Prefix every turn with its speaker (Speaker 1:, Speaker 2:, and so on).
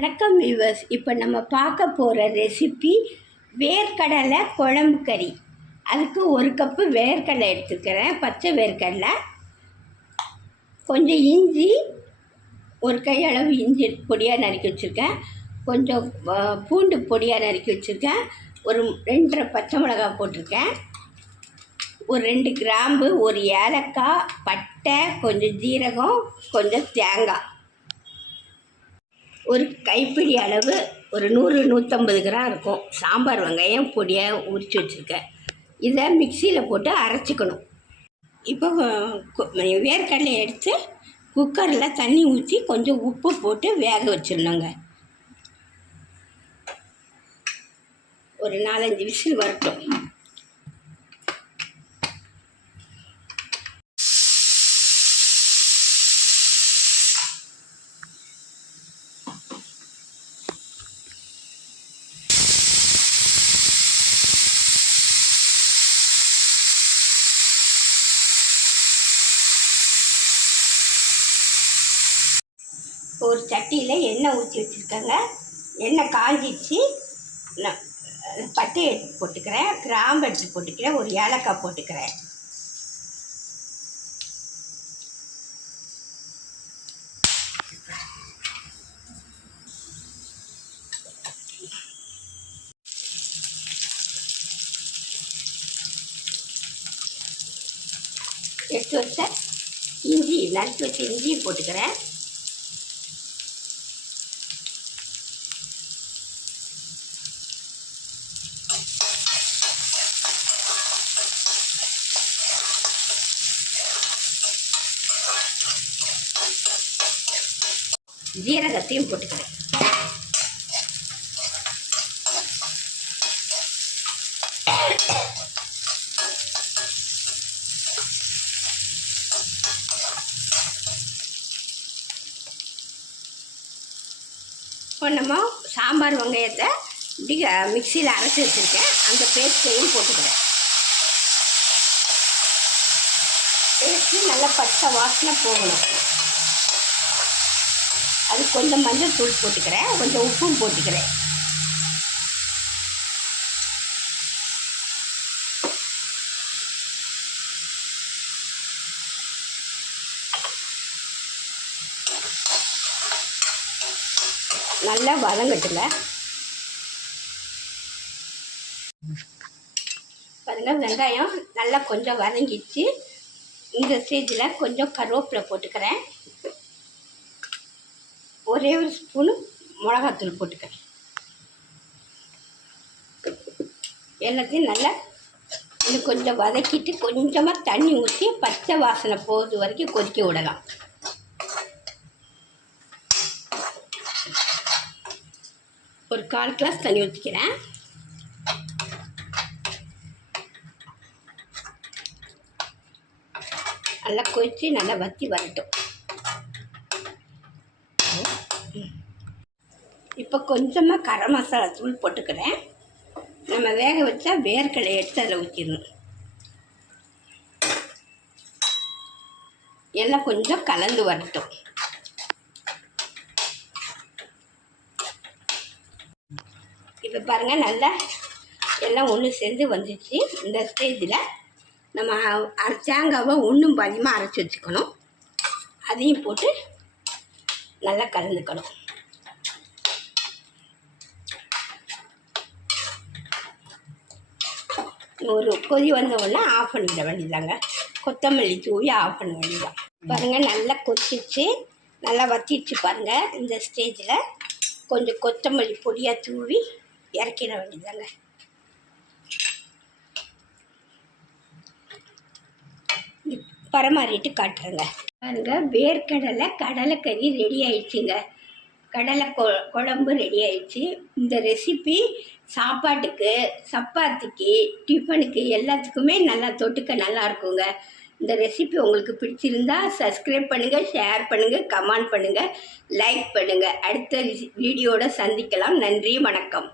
Speaker 1: வணக்கம் வியூவர்ஸ் இப்போ நம்ம பார்க்க போகிற ரெசிபி வேர்க்கடலை குழம்பு கறி. அதுக்கு ஒரு கப்பு வேர்க்கடலை எடுத்துக்கிறேன். பச்சை வேர்க்கடலை. கொஞ்சம் இஞ்சி ஒரு கையளவு இஞ்சி பொடியாக நறுக்கி வச்சுருக்கேன். கொஞ்சம் பூண்டு பொடியாக நறுக்கி வச்சுருக்கேன். ஒரு ரெண்டரை பச்சை மிளகாய் போட்டிருக்கேன். ஒரு ரெண்டு கிராம்பு ஒரு ஏலக்காய் பட்டை கொஞ்சம் ஜீரகம் கொஞ்சம் தேங்காய். ஒரு கைப்பிடி அளவு ஒரு நூறு நூற்றம்பது கிராம் இருக்கும். சாம்பார் வெங்காயம் பொடியாக உரித்து வச்சுருக்கேன் இதை மிக்சியில் போட்டு அரைச்சிக்கணும். இப்போ வேர்க்கடலை எடுத்து குக்கரில் தண்ணி ஊற்றி கொஞ்சம் உப்பு போட்டு வேக வச்சிடணுங்க. ஒரு நாலஞ்சு விசில் வரட்டும். ஒரு சட்டியில் எண்ணெய் ஊற்றி வச்சுருக்கேங்க. எண்ணெய் காஞ்சிச்சு. நான் பட்டை எடுத்து போட்டுக்கிறேன். கிராம்பு எடுத்து போட்டுக்கிறேன். ஒரு ஏலக்காய் போட்டுக்கிறேன். எடுத்து வச்ச இஞ்சி நறுத்து வச்ச இஞ்சியும் போட்டுக்கிறேன். ஜீரகத்தையும் போட்டுக்கிறேன். இப்போ நம்ம சாம்பார் வெங்காயத்தை இப்படி மிக்சியில் அரைச்சி வச்சுருக்கேன். அந்த பேஸ்ட்டையும் போட்டுக்கிறேன். பேஸ்ட்டு நல்லா பச்சை வாசனை போகணும். அது கொஞ்சம் மஞ்சள் தூள் போட்டுக்கிறேன். கொஞ்சம் உப்பும் போட்டுக்கிறேன். நல்லா வதங்கட்டுங்க. பாருங்க வெங்காயம் நல்லா கொஞ்சம் வதங்கிச்சு இந்த ஸ்டேஜில் கொஞ்சம் கருவேப்பிலை போட்டுக்கிறேன். ஒரே ஒரு ஸ்பூனு மிளகாத்தூள் போட்டுக்கிறேன். எல்லாத்தையும் நல்லா இன்னும் கொஞ்சம் வதக்கிட்டு கொஞ்சமாக தண்ணி ஊற்றி பச்சை வாசனை போகிறது வரைக்கும் கொதிக்க விடலாம். ஒரு கால் கிளாஸ் தண்ணி ஊற்றிக்கிறேன் நல்லா கொதித்து நல்லா வற்றி வரட்டும். இப்போ கொஞ்சமாக கரம் மசாலா தூள் போட்டுக்கிறேன். நம்ம வேக வச்சா வேர்க்கடலை எடுத்து அதில் ஊற்றிடணும். எல்லாம் கொஞ்சம் கலந்து வரட்டும். இப்போ பாருங்கள் நல்லா எல்லாம் ஒன்று சேர்ந்து வந்துச்சு இந்த ஸ்டேஜில் நம்ம அரை தேங்காவை ஒன்றும் பாதியமாக அரைச்சி வச்சுக்கணும். அதையும் போட்டு நல்லா கலந்துக்கணும். ஒரு கொதி வந்த உடனே ஆஃப் பண்ணிட வேண்டியதாங்க கொத்தமல்லி தூவி ஆஃப் பண்ண வேண்டியதான் பாருங்கள் நல்லா கொதிச்சிச்சு நல்லா வத்திடுச்சு பாருங்கள் இந்த ஸ்டேஜில் கொஞ்சம் கொத்தமல்லி பொடியாக தூவி இறக்கிட வேண்டியதாங்க பரமாறிட்டு காட்டுறேங்க. பாருங்க வேர்க்கடலை கடலைக்கறி ரெடி ஆயிடுச்சுங்க. கடலை கொ குழம்பு ரெடி ஆயிடுச்சு. இந்த ரெசிபி சாப்பாட்டுக்கு சப்பாத்திக்கு டிஃபனுக்கு எல்லாத்துக்குமே நல்லா தொட்டுக்க நல்லா இருக்குங்க. இந்த ரெசிபி உங்களுக்கு பிடிச்சிருந்தா சப்ஸ்கிரைப் பண்ணுங்கள் ஷேர் பண்ணுங்கள் கமெண்ட் பண்ணுங்கள் லைக் பண்ணுங்கள் அடுத்த வீடியோட சந்திக்கலாம். நன்றி வணக்கம்.